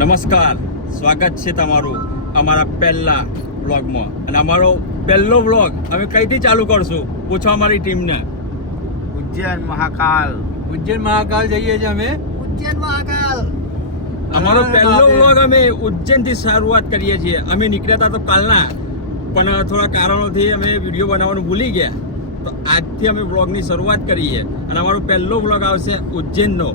નમસ્કાર, સ્વાગત છે તમારું અમારા પહેલા વ્લોગમાં. અને અમારો પહેલો વ્લોગ અમે કઈથી ચાલુ કરશું પૂછો અમારી ટીમને. ઉજ્જૈન મહાકાલ જઈએ છીએ અમે. ઉજ્જૈન મહાકાલ અમારો પહેલો વ્લોગ અમે ઉજ્જૈનથી શરૂઆત કરીએ છીએ. અમે નીકળ્યા હતા તો કાલના, પણ થોડા કારણોથી અમે વિડીયો બનાવવાનું ભૂલી ગયા, તો આજથી અમે વ્લોગની શરૂઆત કરીએ. અને અમારો પહેલો વ્લોગ આવશે ઉજ્જૈનનો,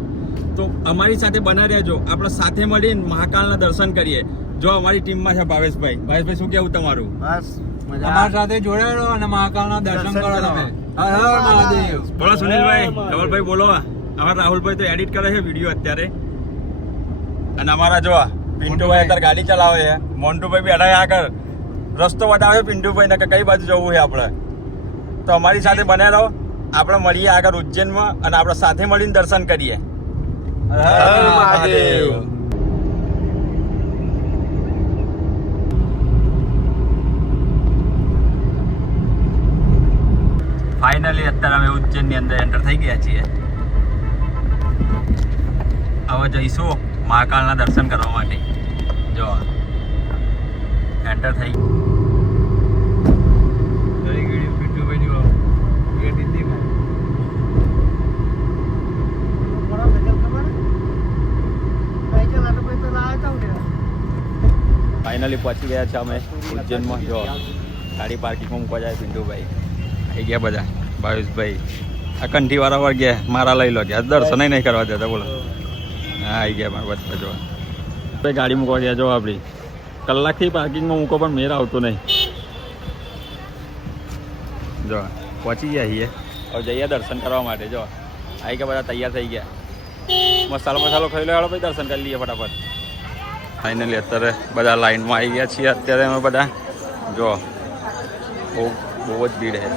તો અમારી સાથે બના રહેજો. આપણે સાથે મળીને મહાકાલના દર્શન કરીએ. જો અમારી ટીમમાં છે ભાવેશભાઈ. શું કેવું તમારું? બસ અમારા સાથે જોડાયેલો અને મહાકાલના દર્શન કરો તમે. હર હર મહાદેવ. બોલો સુનિલભાઈ, ધવલભાઈ બોલો. અમારા રાહુલભાઈ તો એડિટ કરે છે વિડીયો અત્યારે. અને અમારા જો પિન્ટુભાઈ અત્યારે ગાડી ચલાવે છે. મોન્ટુભાઈ બી અડાય આગળ રસ્તો બતાવે પિન્ટુભાઈ ને કે કઈ બાજુ જવું છે આપણે. તો અમારી સાથે બને રહો. આપણે મળીએ આગળ ઉજ્જૈનમાં અને આપણે સાથે મળીને દર્શન કરીએ. હર હર મહાદેવ. ફાઇનલી અત્યારે અમે ઉજ્જૈનની અંદર એન્ટર થઈ ગયા છીએ. હવે જઈશું મહાકાલના દર્શન કરવા માટે. જો એન્ટર થઈ ફાઇનલી પહોંચી ગયા છે અમે ઉજ્જૈનમાં. જો ગાડી પાર્કિંગમાં મૂકવા જાય પિન્ટુભાઈ. આવી ગયા બધા. ભાવેશભાઈ આ કંઠીવાળા વળ ગયા, મારા લઈ લો ગયા, દર્શન નહીં કરવા દેતા. બોલો હા આવી ગયા મારા બધા. જો ભાઈ ગાડી મૂકવા ગયા. જો આપણી કલાકથી પાર્કિંગમાં મૂકો પણ મેર આવતો નહીં. જો પહોંચી ગયા છીએ. હવે જઈએ દર્શન કરવા માટે. જો આવી ગયા બધા, તૈયાર થઈ ગયા. મસાલો ખાઈ લો. હેડો ભાઈ દર્શન કરી લઈએ ફટાફટ. ફાઇનલી અત્યારે બધા લાઈનમાં આવી ગયા છીએ. અત્યારે અમે બધા જો બહુ જ ભીડ છે.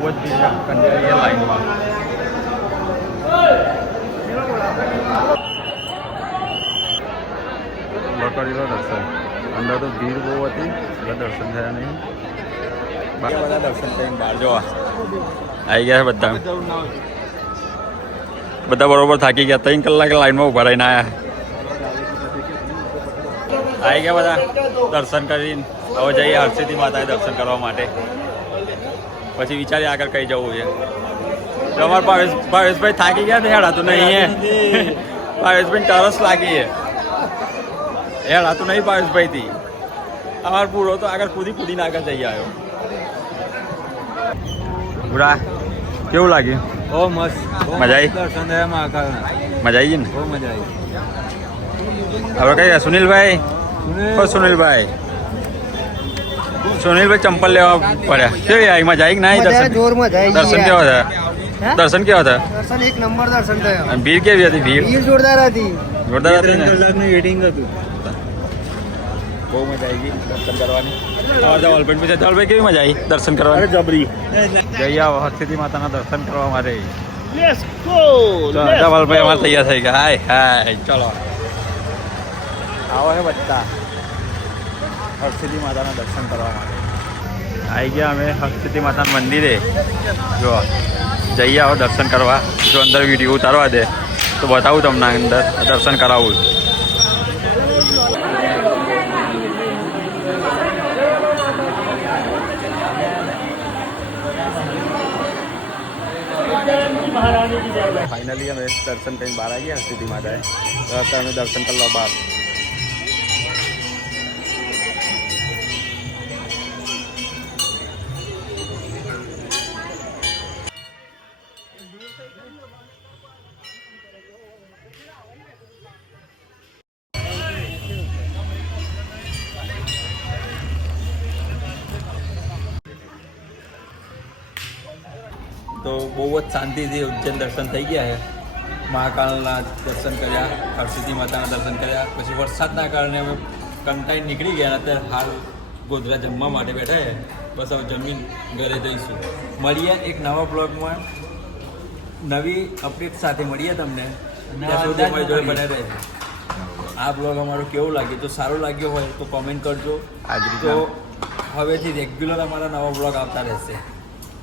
બહુ જ ભીડ કંટાળીએ લાઈનમાં. કરી લો દર્શન. અંદર તો ભીડ બહુ હતી એટલે દર્શન થયા નહીં. બધા દર્શન થઈને બહાર જોવા આવી ગયા બધા. બધા બરોબર થાકી ગયા. 3 કલાક લાઈનમાં ઉભા રહીને આવ્યા. આવી ગયા બધા દર્શન કરીને. હવે જઈએ હરસિદ્ધિ માતાએ દર્શન કરવા માટે. પછી વિચારીએ આગળ કઈ જવું છે. તો અમારા ભાવેશભાઈ થાકી ગયા છે. હેડાતું નહીં. ભાવેશભાઈ તરસ લાગી છે. હેડાતું નહીં ભાવેશભાઈથી. અમારો પૂરો તો આગળ કૂદીને આગળ જઈ આવ્યો. બુરા કેવું લાગ્યું? બહુ મસ્ત. મજા આવી? દર્શન થયા મહાકાલના. મજા આવી ગઈ ને? બહુ મજા આવી. હવે કઈ સુનિલભાઈ સુનિલભાઈ ચંપલ લેવા પડ્યા. કેવી આવી? મજા આવી કે ના? દર્શન દર્શન કેવા હતા? દર્શન કેવા હતા? દર્શન એક નંબર દર્શન થયો. અને ભીડ કેવી હતી? ભીડ જોરદાર હતી. જોરદાર હતી ને? કલાકનું વેટિંગ હતું. બહુ મજા આવી ગઈ દર્શન કરવાની. ધવલભાઈ કેવી મજા આવી દર્શન કરવાની? જબરી. જઈ આવો હરસિદ્ધિ માતાના દર્શન કરવા માટે. ધવલભાઈ અમારે તૈયાર થઈ ગયા. હાય ચલો આવો હે બધા હરસિદ્ધિ માતાના દર્શન કરવા માટે. આવી ગયા અમે હરસિદ્ધિ માતાના મંદિરે. જો જઈ આવો દર્શન કરવા. જો અંદર વિડીયો ઉતારવા દે તો બતાવું તમને. અંદર દર્શન કરાવું. ફાઇનલી અમે દર્શન કરીને બહાર આવી ગયા હરસિદ્ધિ માતાએ. અત્યારે અમે દર્શન કરી લો બહાર. તો બહુ જ શાંતિથી ઉજ્જૈન દર્શન થઈ ગયા છે. મહાકાલના દર્શન કર્યા, હરસિદ્ધિ માતાના દર્શન કર્યા. પછી વરસાદના કારણે અમે કંટાળી નીકળી ગયા. અત્યારે હાલ ગોધરા જમવા માટે બેઠા છે. બસ હવે જમીન ઘરે જઈશું. મળીએ એક નવા બ્લોગમાં, નવી અપડેટ સાથે મળીએ તમને. ત્યાં સુધી અમારી જોડે બને રહે. આ બ્લોગ અમારો કેવો લાગ્યો? જો સારો લાગ્યો હોય તો કોમેન્ટ કરજો. તો હવેથી રેગ્યુલર અમારા નવા બ્લોગ આવતા રહેશે.